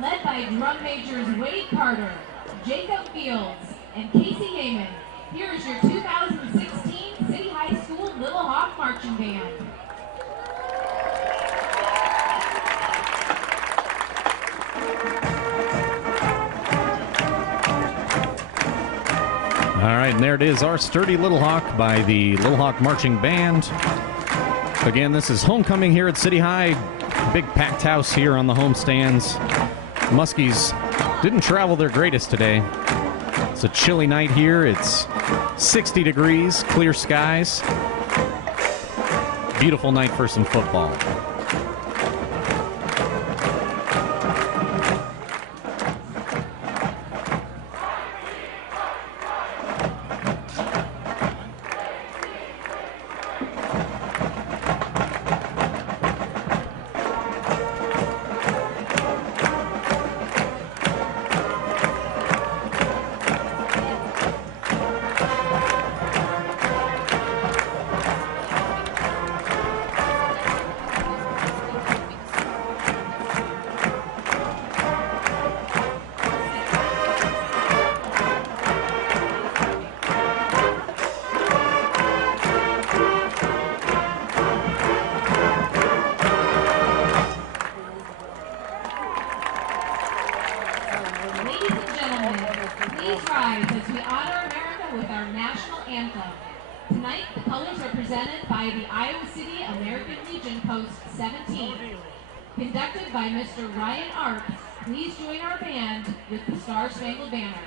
led by drum majors Wade Carter, Jacob Fields, and Casey Heyman. Here is your 2016 City High School Little Hawk Marching Band. All right, and there it is, our Sturdy Little Hawk by the Little Hawk Marching Band. Again, this is homecoming here at City High. Big packed house here on the home stands. Muskies didn't travel their greatest today. It's a chilly night here. It's 60 degrees, clear skies. Beautiful night for some football. Please rise as we honor America with our national anthem. Tonight, the colors are presented by the Iowa City American Legion Post 17. Conducted by Mr. Ryan Arp, please join our band with the Star Spangled Banner.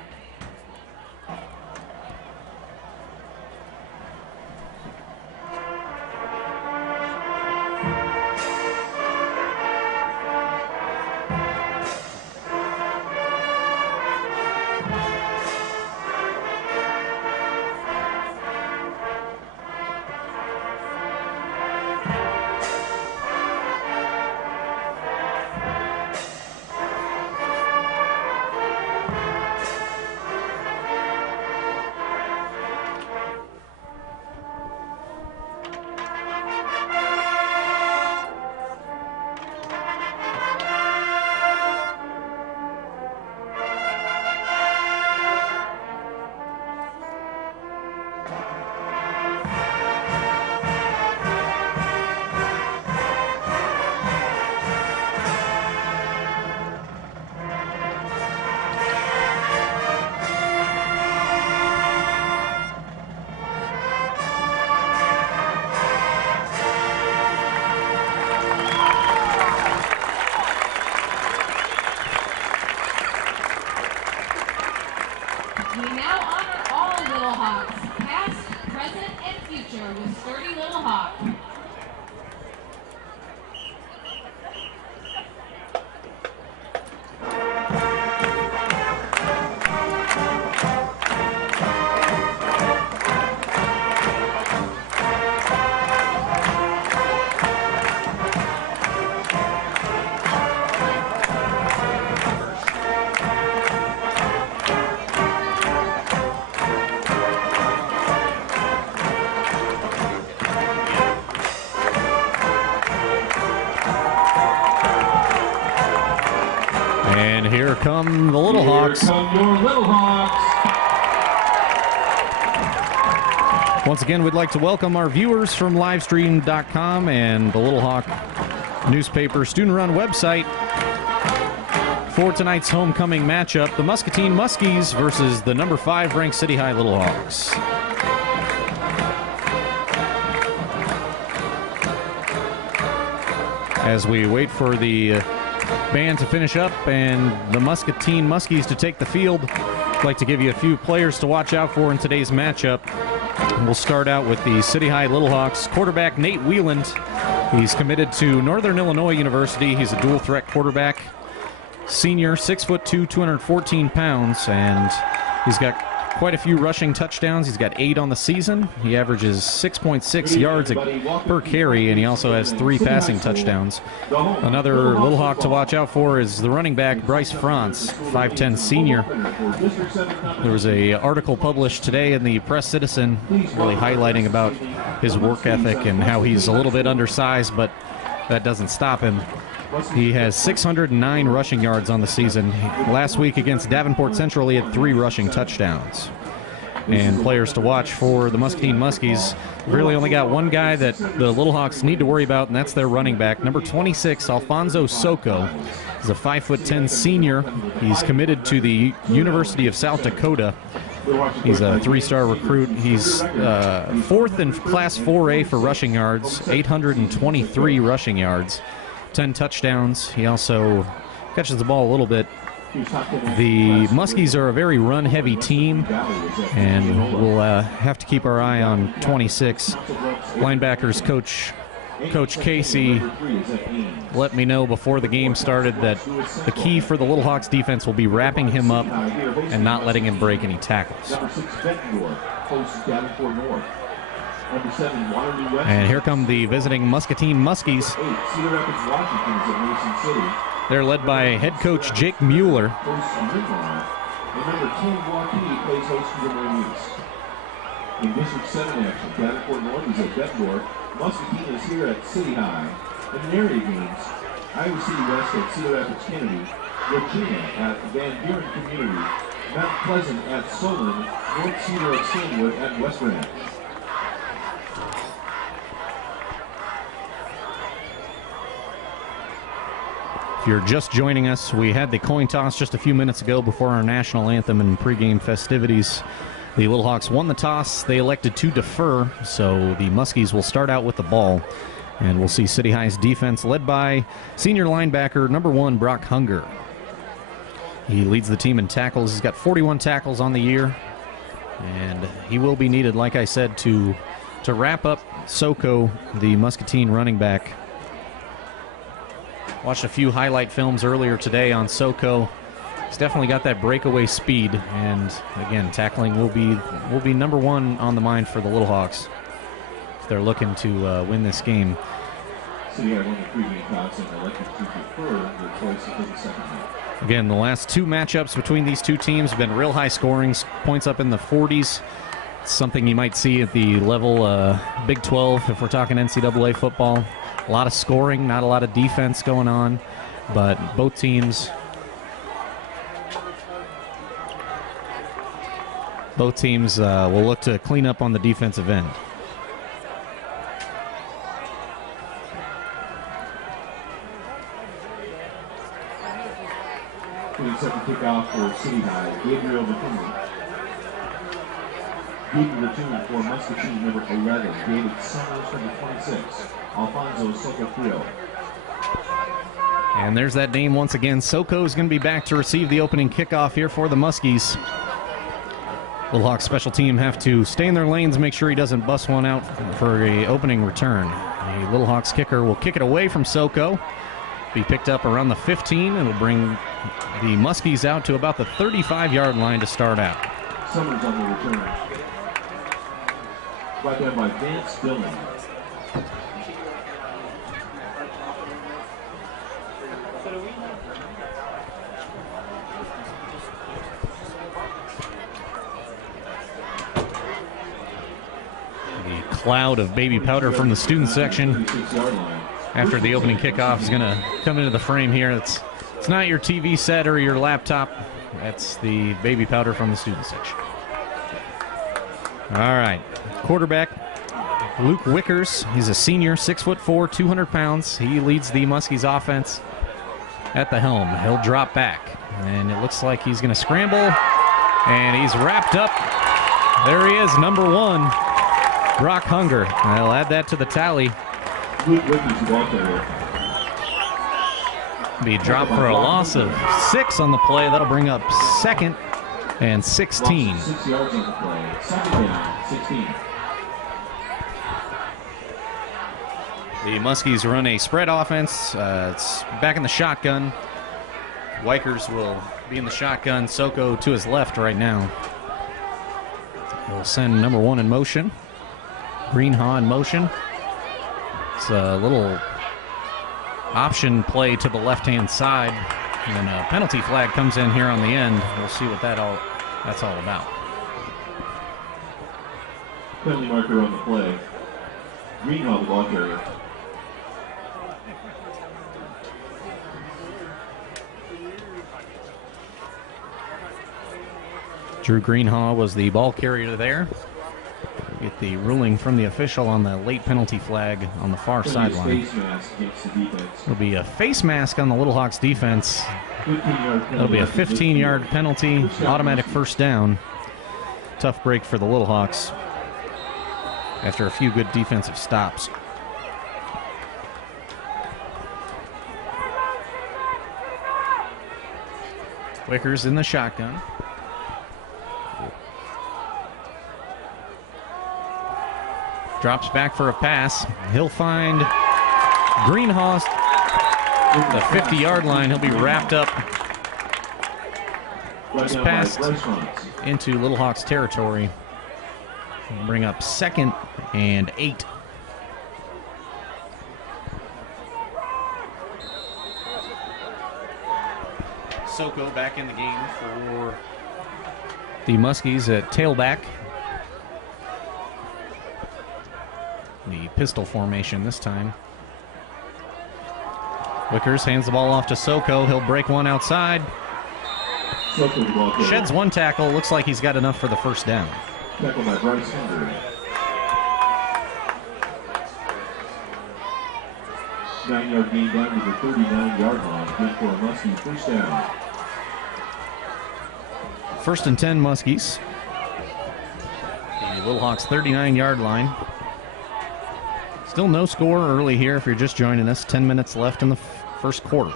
We now honor all Little Hawks, past, present, and future, with Sturdy Little Hawk. And here come the Little Hawks. Here come your Little Hawks. Once again, we'd like to welcome our viewers from livestream.com and the Little Hawk newspaper student-run website for tonight's homecoming matchup, the Muscatine Muskies versus the number 5 ranked City High Little Hawks. As we wait for the band to finish up and the Muscatine Muskies to take the field, I'd like to give you a few players to watch out for in today's matchup. We'll start out with the City High Little Hawks quarterback Nate Wieland. He's committed to Northern Illinois University. He's a dual threat quarterback, senior, 6'2", 214 pounds, and he's got quite a few rushing touchdowns. He's got 8 on the season. He averages 6.6 yards per carry, and he also has 3 passing touchdowns. Another Little Hawk to watch out for is the running back Bryce France, 5'10" senior. There was an article published today in the Press Citizen really highlighting about his work ethic and how he's a little bit undersized, but that doesn't stop him. He has 609 rushing yards on the season. Last week against Davenport Central, he had 3 rushing touchdowns. And players to watch for the Muscatine Muskies, really only got one guy that the Little Hawks need to worry about, and that's their running back. Number 26, Alfonso Soko. He's a 5'10" senior. He's committed to the University of South Dakota. He's a 3-star recruit. He's 4th in Class 4A for rushing yards, 823 rushing yards, 10 touchdowns. He also catches the ball a little bit. The Muskies are a very run-heavy team, and we'll have to keep our eye on 26. Linebackers Coach Casey let me know before the game started that the key for the Little Hawks defense will be wrapping him up and not letting him break any tackles. And here come the visiting Muscatine Muskies. They're led by head coach Jake Mueller. In District 7 action, Davenport North is at Bettendorf. Muscatine is here at City High. In the area games, Iowa City West at Cedar Rapids Kennedy, Regina at Van Buren Community, Mount Pleasant at Solon, North Cedar at Sandwood at West Ranch. If you're just joining us, we had the coin toss just a few minutes ago before our national anthem and pregame festivities. The Little Hawks won the toss. They elected to defer, so the Muskies will start out with the ball. And we'll see City High's defense led by senior linebacker number 1, Brock Hunger. He leads the team in tackles. He's got 41 tackles on the year. And he will be needed, like I said, to wrap up Soko, the Muscatine running back. Watched a few highlight films earlier today on Soko. He's definitely got that breakaway speed, and again, tackling will be number 1 on the mind for the Little Hawks if they're looking to win this game. Again, the last 2 matchups between these two teams have been real high scoring, points up in the 40s. It's something you might see at the level Big 12 if we're talking NCAA football. A lot of scoring, not a lot of defense going on, but both teams will look to clean up on the defensive end. Set the kickoff for City High, Gabriel McKinley. Deep return for Muscatine, number 11, David Summers, number 26, Alfonso Soko. And there's that name once again. Soko is going to be back to receive the opening kickoff here for the Muskies. Little Hawks special team have to stay in their lanes, make sure he doesn't bust one out for a opening return. The Little Hawks kicker will kick it away from Soko. Be picked up around the 15, and will bring the Muskies out to about the 35-yard line to start out. Summers on the return. Brought down by Vance Dillon. The cloud of baby powder from the student section after the opening kickoff is going to come into the frame here. It's not your TV set or your laptop. That's the baby powder from the student section. All right, quarterback Luke Wickers. He's a senior, 6'4", 200 pounds. He leads the Muskies offense at the helm. He'll drop back, and it looks like he's going to scramble, and he's wrapped up. There he is, number 1, Brock Hunger. I'll add that to the tally. Be dropped for a loss of 6 on the play. That'll bring up 2nd and 16. 6 yards on the play. 2nd down, 16. The Muskies run a spread offense. It's back in the shotgun. Wikers will be in the shotgun. Soko to his left right now. He'll send number 1 in motion. Greenhaw in motion. It's a little option play to the left-hand side, and a penalty flag comes in here on the end. We'll see what that's all about. Penalty marker on the play. Greenhaw, the ball carrier. Drew Greenhaw was the ball carrier there. Get the ruling from the official on the late penalty flag on the far sideline. It'll be a face mask on the Little Hawks defense. That'll be a 15-yard penalty, automatic first down. Tough break for the Little Hawks after a few good defensive stops. Wickers in the shotgun. Drops back for a pass. He'll find Greenhaw at the 50-yard line. He'll be wrapped up just past into Little Hawks territory. Bring up 2nd and 8. Soko back in the game for the Muskies at tailback. The pistol formation this time. Wickers hands the ball off to Soko. He'll break one outside. Sheds one tackle. Looks like he's got enough for the first down. Tackle by Bryce Henry. 9-yard gain down to the 39-yard line. Good for a Muskie first down. 1st and 10 Muskies. The Little Hawks 39-yard line. Still no score early here if you're just joining us. 10 minutes left in the first quarter.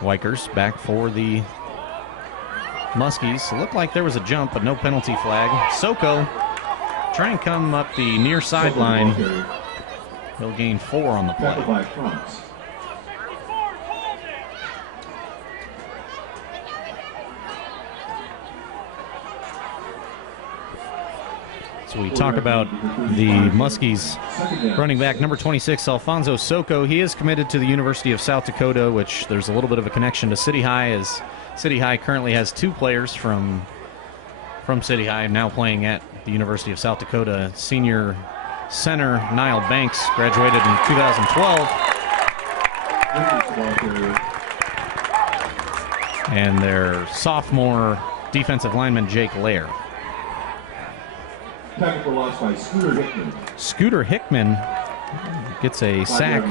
Wikers back for the Muskies. It looked like there was a jump, but no penalty flag. Soko try and come up the near sideline. He'll gain 4 on the play. So we talk about the Muskies running back, number 26, Alfonso Soko. He is committed to the University of South Dakota, which there's a little bit of a connection to City High, as City High currently has 2 players from City High now playing at the University of South Dakota. Senior center Niall Banks graduated in 2012. And their sophomore defensive lineman, Jake Lair. Tackle for loss by Scooter Hickman. Scooter Hickman gets a sack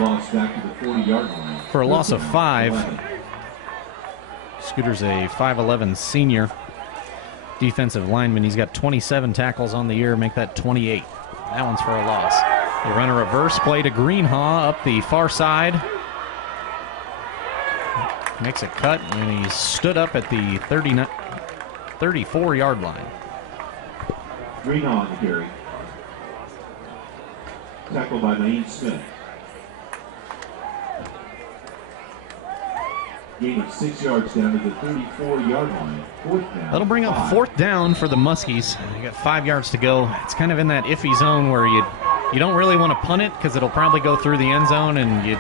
for a loss of 5. Scooter's a 5'11 senior defensive lineman. He's got 27 tackles on the year, make that 28. That one's for a loss. They run a reverse play to Greenhaw up the far side. Makes a cut, and he stood up at the 34-yard line. Greenhaw on the carry. Tackled by Naeem Smith. Gain of 6 yards down to the 34-yard line. 4th down. That'll bring up 4th down for the Muskies. You got 5 yards to go. It's kind of in that iffy zone where you don't really want to punt it because it'll probably go through the end zone, and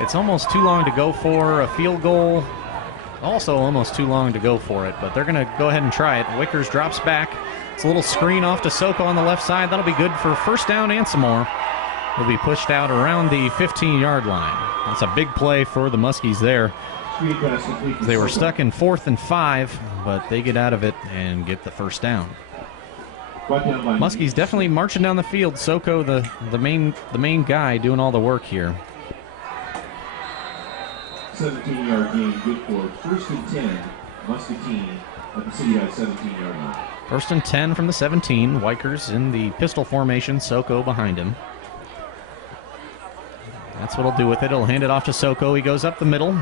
it's almost too long to go for a field goal. Also almost too long to go for it, but they're going to go ahead and try it. Wickers drops back. It's a little screen off to Soko on the left side. That'll be good for first down and some more. He'll be pushed out around the 15-yard line. That's a big play for the Muskies there. They were stuck in 4th and 5, but they get out of it and get the first down. Muskies definitely marching down the field. Soko, the main guy, doing all the work here. 17-yard gain, good for 1st and 10. Muscatine at the City High 17-yard line. 1st and 10 from the 17. Wikers in the pistol formation. Soko behind him. That's what he'll do with it. He'll hand it off to Soko. He goes up the middle.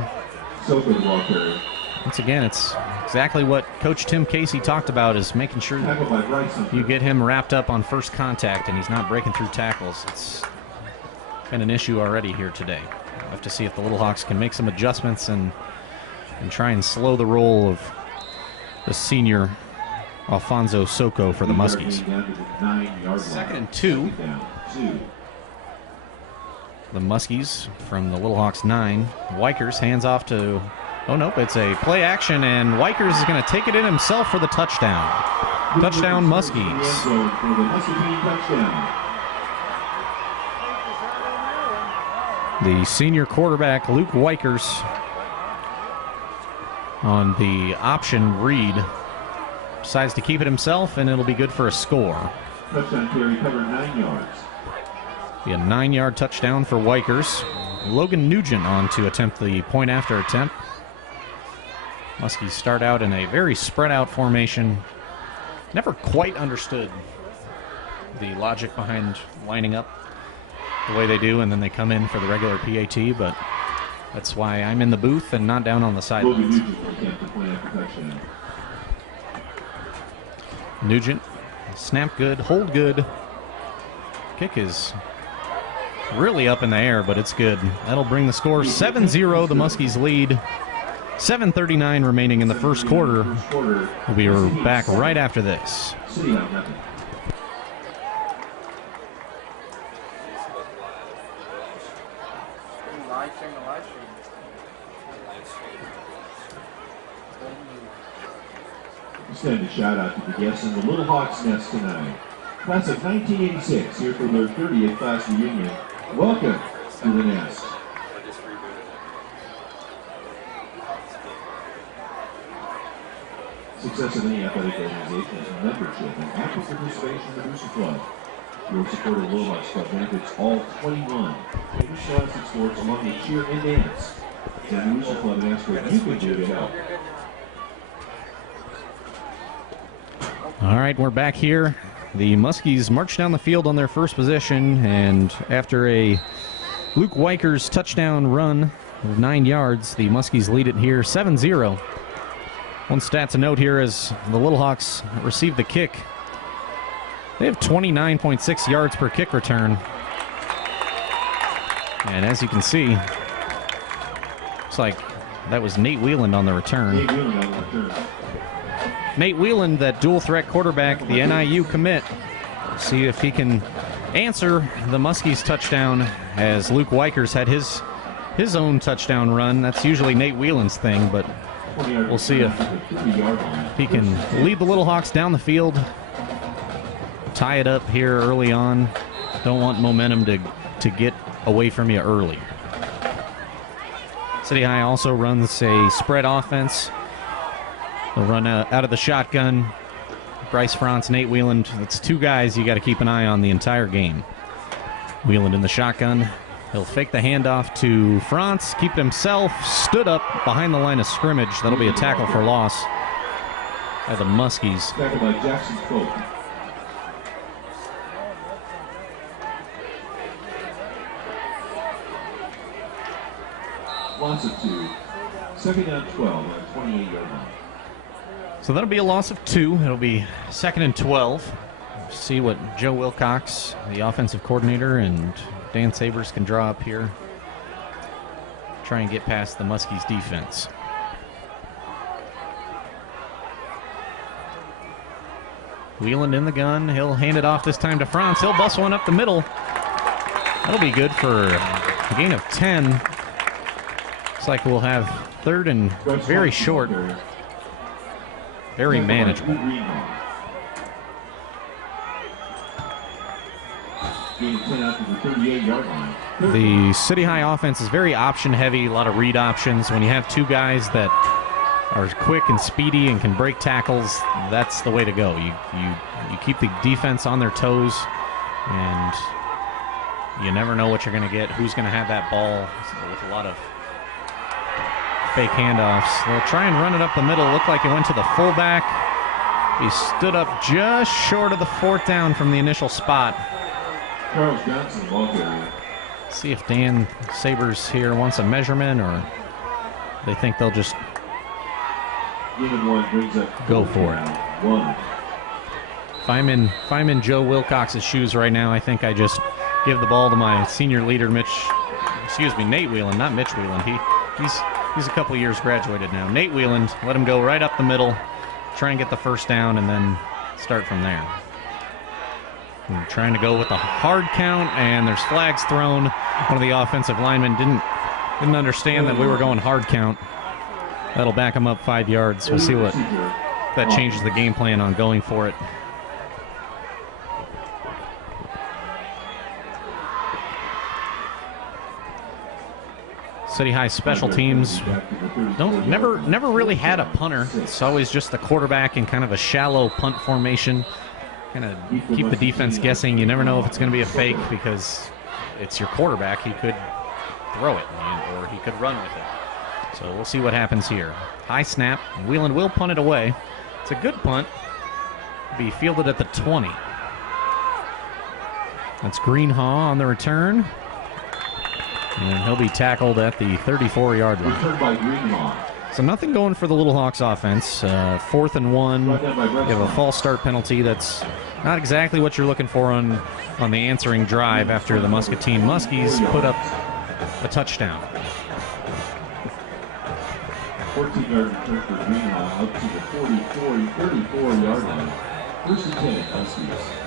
Soko the ball carrier. Once again, it's exactly what Coach Tim Casey talked about, is making sure that you get him wrapped up on first contact and he's not breaking through tackles. It's been an issue already here today. We'll have to see if the Little Hawks can make some adjustments and try and slow the roll of the senior Alfonso Soko for the Muskies. 2nd and 2. The Muskies from the Little Hawks 9. Wikers hands off to, oh nope, it's a play action, and Wikers is going to take it in himself for the touchdown. Touchdown Muskies. The senior quarterback, Luke Wikers, on the option read, decides to keep it himself, and it'll be good for a score. Touchdown carry covered 9 yards. Be a 9-yard touchdown for Wikers. Logan Nugent on to attempt the point after attempt. Muskies start out in a very spread out formation. Never quite understood the logic behind lining up the way they do, and then they come in for the regular PAT, but that's why I'm in the booth and not down on the sidelines. Nugent, snap good, hold good. Kick is really up in the air, but it's good. That'll bring the score 7-0, the Muskies lead. 7:39 remaining in the first quarter. We'll be back right after this. Extend a shout out to the guests in the Little Hawks Nest tonight. Class of 1986 here for their 30th class reunion. Welcome to the Nest. Success of any athletic organization is membership and active participation in the Booster Club. Your support of the Little Hawks Club benefits all 21 interscholastic sports along with cheer and dance. Join the Booster Club and ask what you can do to help. All right, we're back here. The Muskies march down the field on their first possession, and after a Luke Wikers touchdown run of 9 yards, the Muskies lead it here 7-0. One stat to note here as the Little Hawks receive the kick. They have 29.6 yards per kick return. And as you can see, looks like that was Nate Wheeland on the return. Nate Wheeland, that dual threat quarterback, the NIU commit. See if he can answer the Muskies touchdown, as Luke Wikers had his own touchdown run. That's usually Nate Wheeland's thing, but we'll see if he can lead the Little Hawks down the field, tie it up here early on. Don't want momentum to get away from you early. City High also runs a spread offense. They'll run out of the shotgun. Bryce Franz, Nate Wheeland. That's two guys you got to keep an eye on the entire game. Wheeland in the shotgun. He'll fake the handoff to Franz, keep it himself, stood up behind the line of scrimmage. That'll be a tackle for loss by the Muskies. Tackled by Jackson Folk. Loss of 2. Second down 12 on a 28-yard line. So that'll be a loss of 2. It'll be 2nd and 12. See what Joe Wilcox, the offensive coordinator, and Dan Sabers can draw up here. Try and get past the Muskies defense. Wheeland in the gun. He'll hand it off this time to Franz. He'll bust one up the middle. That'll be good for a gain of 10. Looks like we'll have 3rd and very short. Very manageable. The City High offense is very option heavy, a lot of read options. When you have two guys that are quick and speedy and can break tackles, that's the way to go. You keep the defense on their toes, and you never know what you're going to get, who's going to have that ball with a lot of fake handoffs. They'll try and run it up the middle. Looked like it went to the fullback. He stood up just short of the 4th down from the initial spot. Charles Johnson, ball carrier. See if Dan Sabers here wants a measurement, or they think they'll just go for it. If I'm in Joe Wilcox's shoes right now, I think I just give the ball to my senior leader, Nate Wheeland, not Mitch Wheeland. He's a couple years graduated now. Nate Wheeland, let him go right up the middle, try and get the first down, and then start from there. And trying to go with a hard count, and there's flags thrown. One of the offensive linemen didn't understand that we were going hard count. That'll back him up 5 yards. We'll see what that changes the game plan on going for it. City High special teams never really had a punter. It's always just the quarterback in kind of a shallow punt formation. Kind of keep the defense guessing. You never know if it's going to be a fake because it's your quarterback. He could throw it or he could run with it. So we'll see what happens here. High snap. Wheelan will punt it away. It's a good punt. Be fielded at the 20. That's Greenhaw on the return. And he'll be tackled at the 34-yard line. Returned by Greenhaw. So nothing going for the Little Hawks offense. 4th and 1. You have a false start penalty. That's not exactly what you're looking for on the answering drive after the Muscatine Muskies put up a touchdown. 14-yard return for Greenhaw up to the 34-yard line. 1st and 10, Muskies.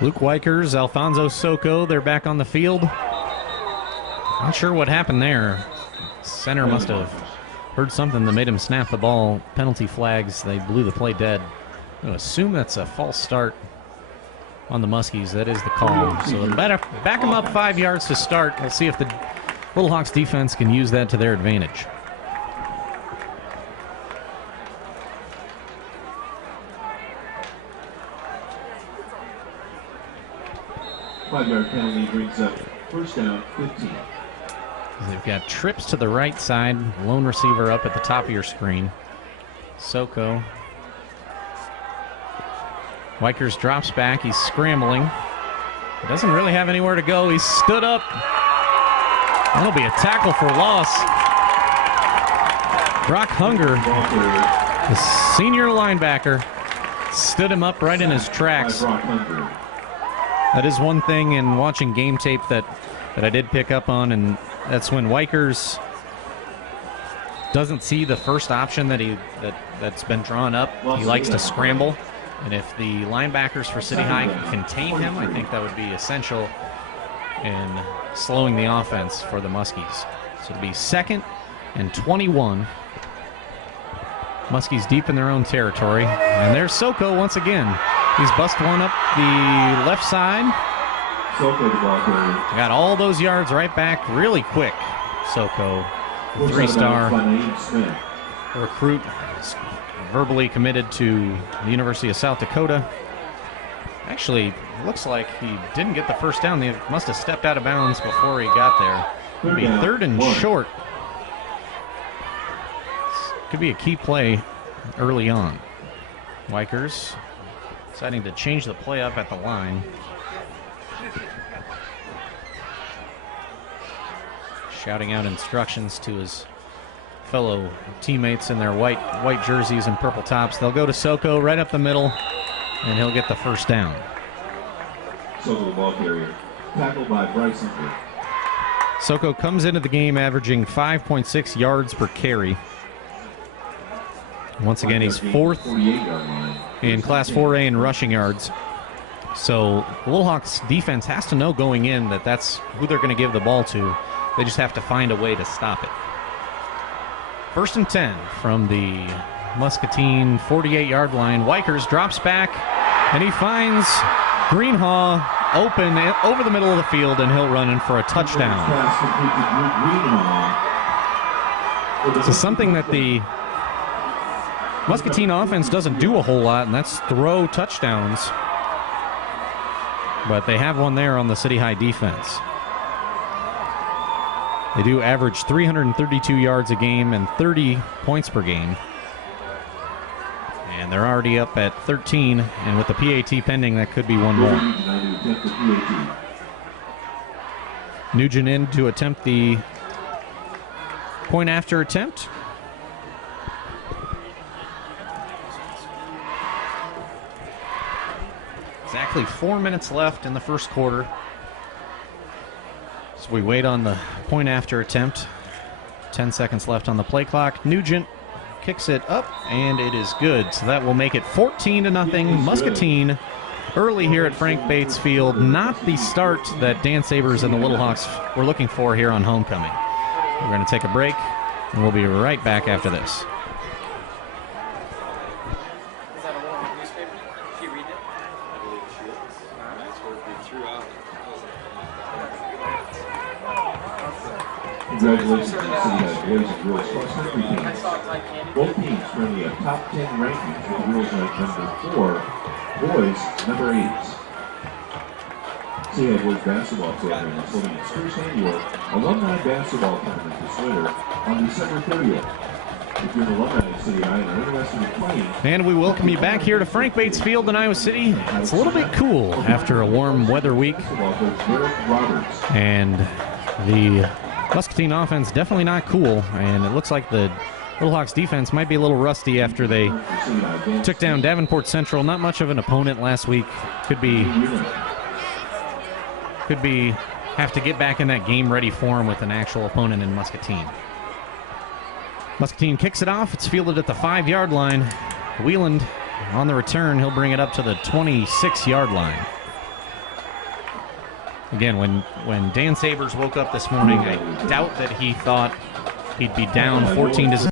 Luke Wykers, Alfonso Soko, they're back on the field. Not sure what happened there. Center must have heard something that made him snap the ball. Penalty flags, they blew the play dead. I'm going to assume that's a false start on the Muskies. That is the call. So they'll back them up 5 yards to start. We'll see if the Little Hawks defense can use that to their advantage. Five-yard penalty brings up 1st down, 15. They've got trips to the right side. Lone receiver up at the top of your screen. Soko. Wykers drops back. He's scrambling. He doesn't really have anywhere to go. He's stood up. That'll be a tackle for loss. Brock Hunger, the senior linebacker, stood him up right in his tracks. That is one thing in watching game tape that I did pick up on, and that's when Wykers doesn't see the first option that's been drawn up. He likes to scramble, and if the linebackers for City High can contain him, I think that would be essential in slowing the offense for the Muskies. So it'll be 2nd and 21. Muskies deep in their own territory, and there's Soko once again. He's bust one up the left side. Got all those yards right back really quick. Soko, 3-star recruit, verbally committed to the University of South Dakota. Actually, looks like he didn't get the first down. He must have stepped out of bounds before he got there. It'll be 3rd and short. Could be a key play early on. Wykers deciding to change the play up at the line. Shouting out instructions to his fellow teammates in their white jerseys and purple tops. They'll go to Soko right up the middle, and he'll get the first down. Soko, the ball carrier, tackled by Bryson. Soko comes into the game averaging 5.6 yards per carry. Once again, he's 4th in Class 4A in rushing yards. So the Little Hawks defense has to know going in that that's who they're going to give the ball to. They just have to find a way to stop it. 1st and 10 from the Muscatine 48-yard line. Wykers drops back, and he finds Greenhaw open over the middle of the field, and he'll run in for a touchdown. So something that the Muscatine offense doesn't do a whole lot, and that's throw touchdowns. But they have one there on the City High defense. They do average 332 yards a game and 30 points per game. And they're already up at 13, and with the PAT pending, that could be one more. Nugent in to attempt the point after attempt. Exactly 4 minutes left in the first quarter. So we wait on the point after attempt. 10 seconds left on the play clock. Nugent kicks it up, and it is good. So that will make it 14-0. Muscatine early here at Frank Bates Field. Not the start that Dan Sabers and the Little Hawks were looking for here on homecoming. We're going to take a break. And we'll be right back after this. Is that a little newspaper? She read it? I believe she is. That's what we threw out. Congratulations to the City High boys and girls cross country I teams. saw it like candy. Both teams currently have top 10 rankings with the girls ranked number 4, boys number 8. City High boys basketball program is holding its first annual alumni basketball tournament this winter on December 30th. If you're an alumni of City High and are interested in playing, And we welcome you back here to Frank Bates Field in Iowa City. It's a little bit cool after a warm weather week, basketball coach Derek Roberts. and the Muscatine offense definitely not cool, and it looks like the Little Hawks defense might be a little rusty after they took down Davenport Central. Not much of an opponent last week. Could be have to get back in that game-ready form with an actual opponent in Muscatine. Muscatine kicks it off. It's fielded at the 5-yard line. Wieland on the return. He'll bring it up to the 26-yard line. Again, when Dan Sabers woke up this morning, I doubt that he thought he'd be down 14 to